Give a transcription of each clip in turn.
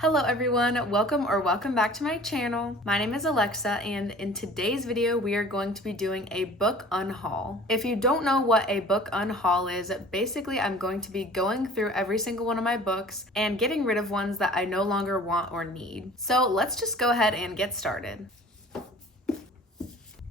Hello everyone, welcome back to my channel. My name is Alexa and in today's video we are going to be doing a book unhaul. If you don't know what a book unhaul is, basically I'm going to be going through every single one of my books and getting rid of ones that I no longer want or need. So let's just go ahead and get started.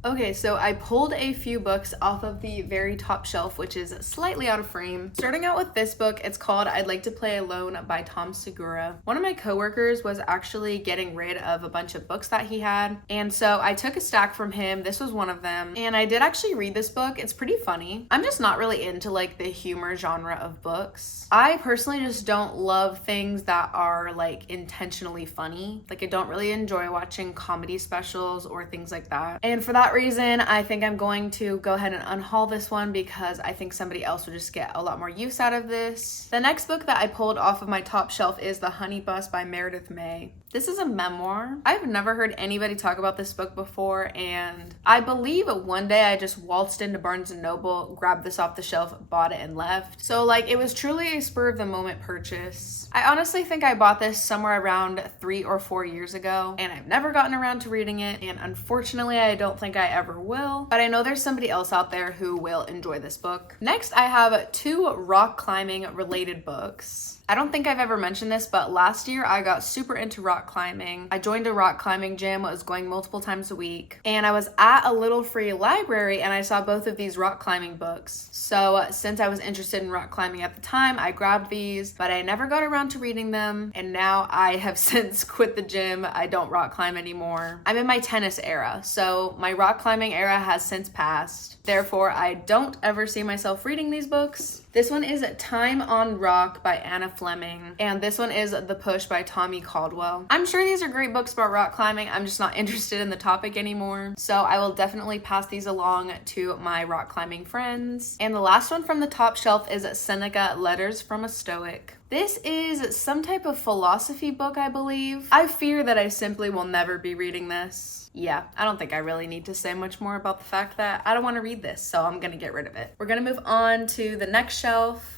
Okay, so I pulled a few books off of the very top shelf, which is slightly out of frame. Starting out with this book, it's called I'd Like to Play Alone by Tom Segura. One of my coworkers was actually getting rid of a bunch of books that he had, and so I took a stack from him. This was one of them, and I did actually read this book. It's pretty funny. I'm just not really into like the humor genre of books. I personally just don't love things that are like intentionally funny. Like I don't really enjoy watching comedy specials or things like that, and for that reason, I think I'm going to go ahead and unhaul this one because I think somebody else would just get a lot more use out of this. The next book that I pulled off of my top shelf is The Honey Bus by Meredith May. This is a memoir. I've never heard anybody talk about this book before, and I believe one day I just waltzed into Barnes & Noble, grabbed this off the shelf, bought it, and left. So like it was truly a spur of the moment purchase. I honestly think I bought this somewhere around 3 or 4 years ago, and I've never gotten around to reading it, and unfortunately I don't think I ever will, but I know there's somebody else out there who will enjoy this book. Next, I have 2 rock climbing related books. I don't think I've ever mentioned this, but last year I got super into rock climbing. I joined a rock climbing gym, was going multiple times a week, and I was at a little free library and I saw both of these rock climbing books. So since I was interested in rock climbing at the time, I grabbed these, but I never got around to reading them, and now I have since quit the gym. I don't rock climb anymore. I'm in my tennis era, so my rock climbing era has since passed. Therefore, I don't ever see myself reading these books. This one is Time on Rock by Anna Fleming, and this one is The Push by Tommy Caldwell. I'm sure these are great books about rock climbing. I'm just not interested in the topic anymore, so I will definitely pass these along to my rock climbing friends. And the last one from the top shelf is Seneca, Letters from a Stoic. This is some type of philosophy book, I believe. I fear that I simply will never be reading this. Yeah, I don't think I really need to say much more about the fact that I don't want to read this, so I'm gonna get rid of it. We're gonna move on to the next shelf.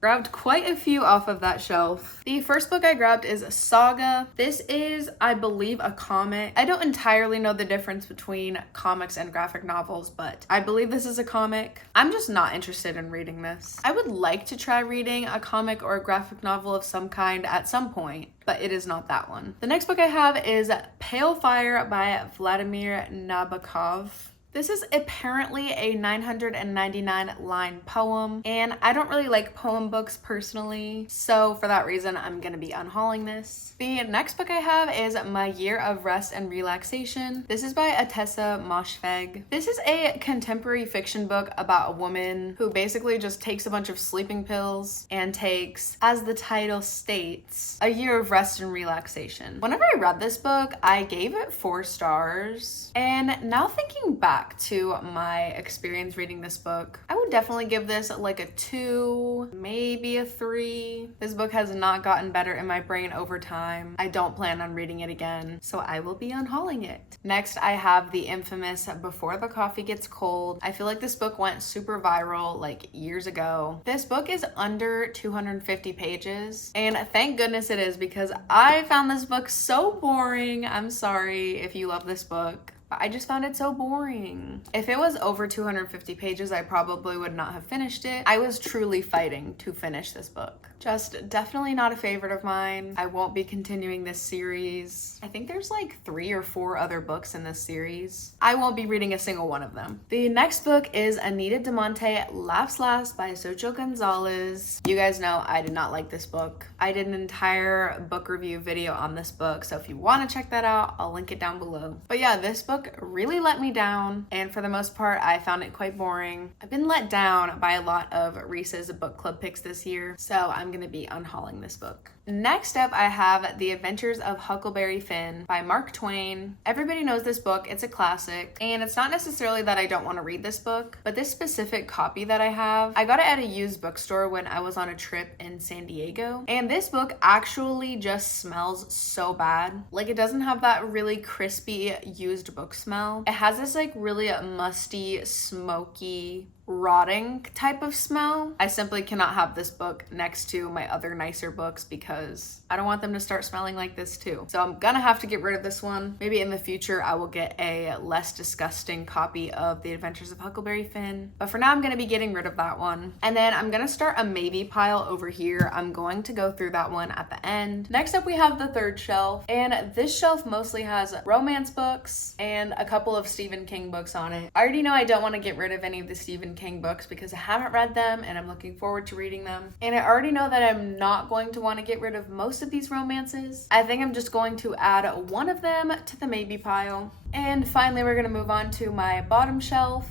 Grabbed quite a few off of that shelf. The first book I grabbed is Saga. This is, I believe, a comic. I don't entirely know the difference between comics and graphic novels, but I believe this is a comic. I'm just not interested in reading this. I would like to try reading a comic or a graphic novel of some kind at some point, but it is not that one. The next book I have is Pale Fire by Vladímir Nabokov. This is apparently a 999 line poem, and I don't really like poem books personally, so for that reason I'm gonna be unhauling this. The next book I have is My Year of Rest and Relaxation. This is by Ottessa Moshfegh. This is a contemporary fiction book about a woman who basically just takes a bunch of sleeping pills and takes, as the title states, a year of rest and relaxation. Whenever I read this book, I gave it 4 stars, and now thinking back to my experience reading this book, I would definitely give this like a 2, maybe a 3. This book has not gotten better in my brain over time. I don't plan on reading it again, so I will be unhauling it. Next, I have the infamous Before the Coffee Gets Cold. I feel like this book went super viral like years ago. This book is under 250 pages, and thank goodness it is because I found this book so boring. I'm sorry if you love this book. I just found it so boring. If it was over 250 pages, I probably would not have finished it. I was truly fighting to finish this book. Just definitely not a favorite of mine. I won't be continuing this series. I think there's like 3 or 4 other books in this series. I won't be reading a single one of them. The next book is Anita de Monte, Laughs Last by Xochitl Gonzalez. You guys know I did not like this book. I did an entire book review video on this book, so if you want to check that out, I'll link it down below. But yeah, this book really let me down, and for the most part, I found it quite boring. I've been let down by a lot of Reese's book club picks this year, so I'm gonna be unhauling this book. Next up, I have The Adventures of Huckleberry Finn by Mark Twain. Everybody knows this book. It's a classic, and it's not necessarily that I don't want to read this book, but this specific copy that I have, I got it at a used bookstore when I was on a trip in San Diego, and this book actually just smells so bad. Like, it doesn't have that really crispy used book smell. It has this like really musty, smoky rotting type of smell. I simply cannot have this book next to my other nicer books because I don't want them to start smelling like this too. So I'm gonna have to get rid of this one. Maybe in the future I will get a less disgusting copy of The Adventures of Huckleberry Finn. But for now I'm gonna be getting rid of that one. And then I'm gonna start a maybe pile over here. I'm going to go through that one at the end. Next up we have the third shelf. And this shelf mostly has romance books and a couple of Stephen King books on it. I already know I don't want to get rid of any of the Stephen King books because I haven't read them and I'm looking forward to reading them. And I already know that I'm not going to want to get rid of most of these romances. I think I'm just going to add one of them to the maybe pile. And finally, we're going to move on to my bottom shelf.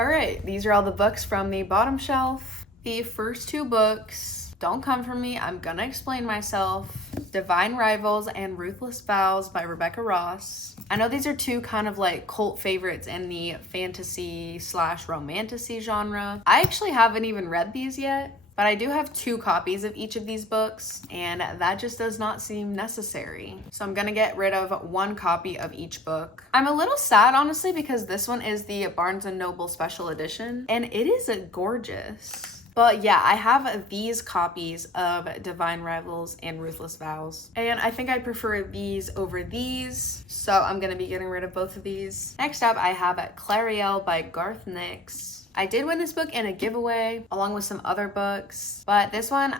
All right, these are all the books from the bottom shelf. The first two books, don't come for me, I'm gonna explain myself. Divine Rivals and Ruthless Vows by Rebecca Ross. I know these are two kind of like cult favorites in the fantasy / romantasy genre. I actually haven't even read these yet, but I do have 2 copies of each of these books, and that just does not seem necessary. So I'm gonna get rid of 1 copy of each book. I'm a little sad, honestly, because this one is the Barnes & Noble special edition, and it is gorgeous. But yeah, I have these copies of Divine Rivals and Ruthless Vows. And I think I prefer these over these. So I'm gonna be getting rid of both of these. Next up, I have Clariel by Garth Nix. I did win this book in a giveaway along with some other books, but this one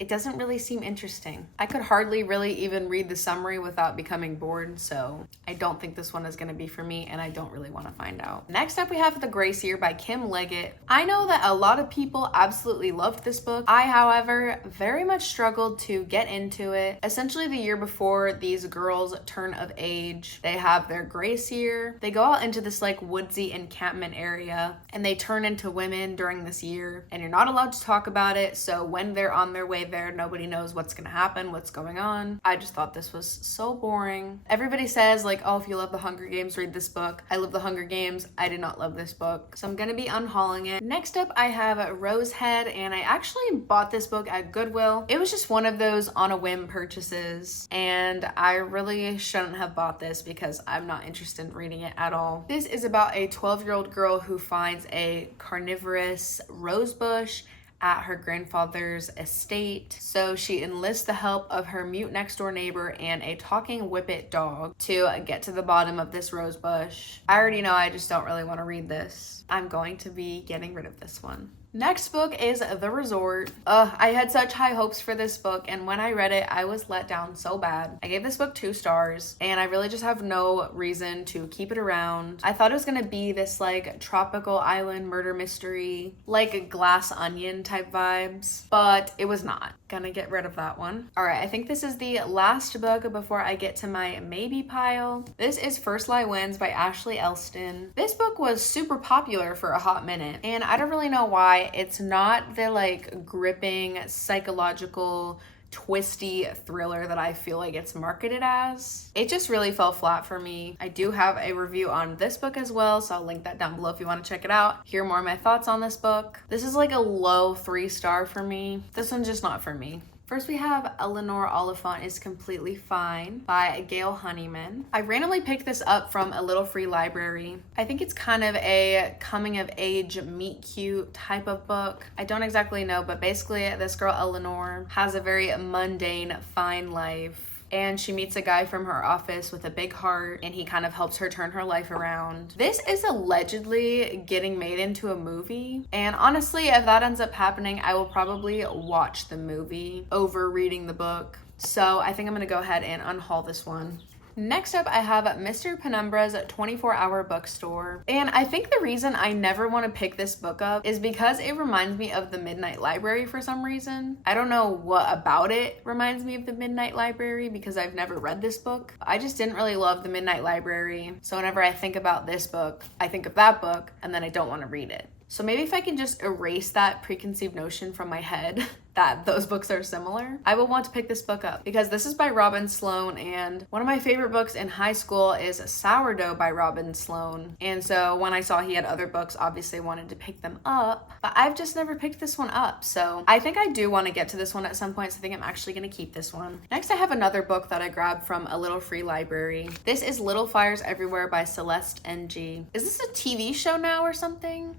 it doesn't really seem interesting. I could hardly really even read the summary without becoming bored, so I don't think this one is gonna be for me, and I don't really wanna find out. Next up, we have The Gray Seer by Kim Liggett. I know that a lot of people absolutely loved this book. I, however, very much struggled to get into it. Essentially, the year before these girls turn of age, they have their Gray Seer. They go out into this like woodsy encampment area, and they turn into women during this year, and you're not allowed to talk about it, so when they're on their way there, nobody knows what's gonna happen, what's going on. I just thought this was so boring. Everybody says like, oh, if you love the Hunger Games, read this book. I love the Hunger Games. I did not love this book, so I'm gonna be unhauling it. Next up, I have Rosehead, and I actually bought this book at Goodwill. It was just one of those on a whim purchases, and I really shouldn't have bought this because I'm not interested in reading it at all. This is about a 12-year-old girl who finds a carnivorous rose bush at her grandfather's estate. So she enlists the help of her mute next door neighbor and a talking whippet dog to get to the bottom of this rose bush. I already know I just don't really want to read this. I'm going to be getting rid of this one. Next book is The Resort. I had such high hopes for this book, and when I read it, I was let down so bad. I gave this book 2 stars, and I really just have no reason to keep it around. I thought it was gonna be this like tropical island murder mystery, like a Glass Onion type vibes, but it was not. Gonna get rid of that one. All right, I think this is the last book before I get to my maybe pile. This is First Lie Wins by Ashley Elston. This book was super popular for a hot minute, and I don't really know why. It's not the like gripping psychological twisty thriller that I feel like it's marketed as. It just really fell flat for me. I do have a review on this book as well, so I'll link that down below if you want to check it out. Hear more of my thoughts on this book. This is like a low 3-star for me. This one's just not for me. First, we have Eleanor Oliphant is Completely Fine by Gail Honeyman. I randomly picked this up from a little free library. I think it's kind of a coming of age meet cute type of book. I don't exactly know, but basically this girl Eleanor has a very mundane, fine life. And she meets a guy from her office with a big heart, and he kind of helps her turn her life around. This is allegedly getting made into a movie, and honestly, if that ends up happening, I will probably watch the movie over reading the book. So I think I'm gonna go ahead and unhaul this one. Next up, I have Mr. Penumbra's 24-Hour Bookstore. And I think the reason I never want to pick this book up is because it reminds me of the Midnight Library for some reason. I don't know what about it reminds me of the Midnight Library because I've never read this book. I just didn't really love the Midnight Library. So whenever I think about this book, I think of that book and then I don't want to read it. So maybe if I can just erase that preconceived notion from my head that those books are similar, I will want to pick this book up, because this is by Robin Sloan, and one of my favorite books in high school is Sourdough by Robin Sloan. And so when I saw he had other books, obviously I wanted to pick them up, but I've just never picked this one up. So I think I do want to get to this one at some point, so I think I'm actually going to keep this one. Next, I have another book that I grabbed from a little free library. This is Little Fires Everywhere by Celeste Ng. Is this a TV show now or something?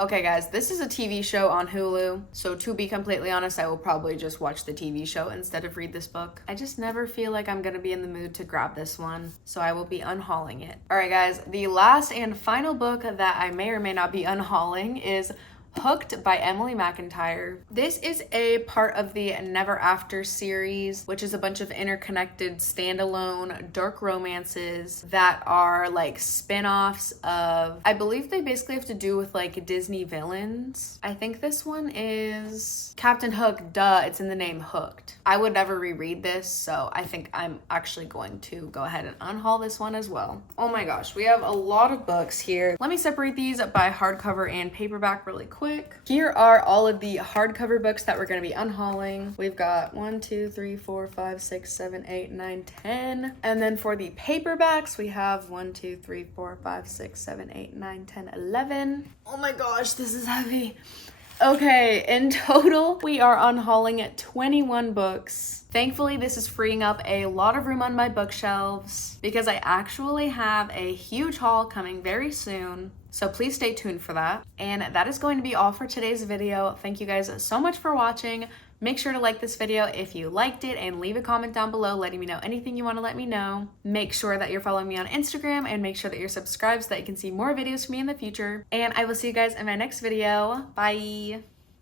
Okay guys, this is a TV show on Hulu, so to be completely honest, I will probably just watch the TV show instead of read this book. I just never feel like I'm gonna be in the mood to grab this one, so I will be unhauling it. Alright guys, the last and final book that I may or may not be unhauling is Hooked by Emily McIntyre. This is a part of the Never After series, which is a bunch of interconnected standalone dark romances that are like spin-offs of, I believe they basically have to do with like Disney villains. I think this one is Captain Hook, duh, it's in the name Hooked. I would never reread this, so I think I'm actually going to go ahead and unhaul this one as well. Oh my gosh, we have a lot of books here. Let me separate these by hardcover and paperback really quick. Here are all of the hardcover books that we're going to be unhauling. We've got 1, 2, 3, 4, 5, 6, 7, 8, 9, 10. And then for the paperbacks, we have 1, 2, 3, 4, 5, 6, 7, 8, 9, 10, 11. Oh my gosh, this is heavy. Okay, in total, we are unhauling 21 books. Thankfully, this is freeing up a lot of room on my bookshelves because I actually have a huge haul coming very soon. So please stay tuned for that. And that is going to be all for today's video. Thank you guys so much for watching. Make sure to like this video if you liked it and leave a comment down below letting me know anything you want to let me know. Make sure that you're following me on Instagram and make sure that you're subscribed so that you can see more videos from me in the future. And I will see you guys in my next video. Bye!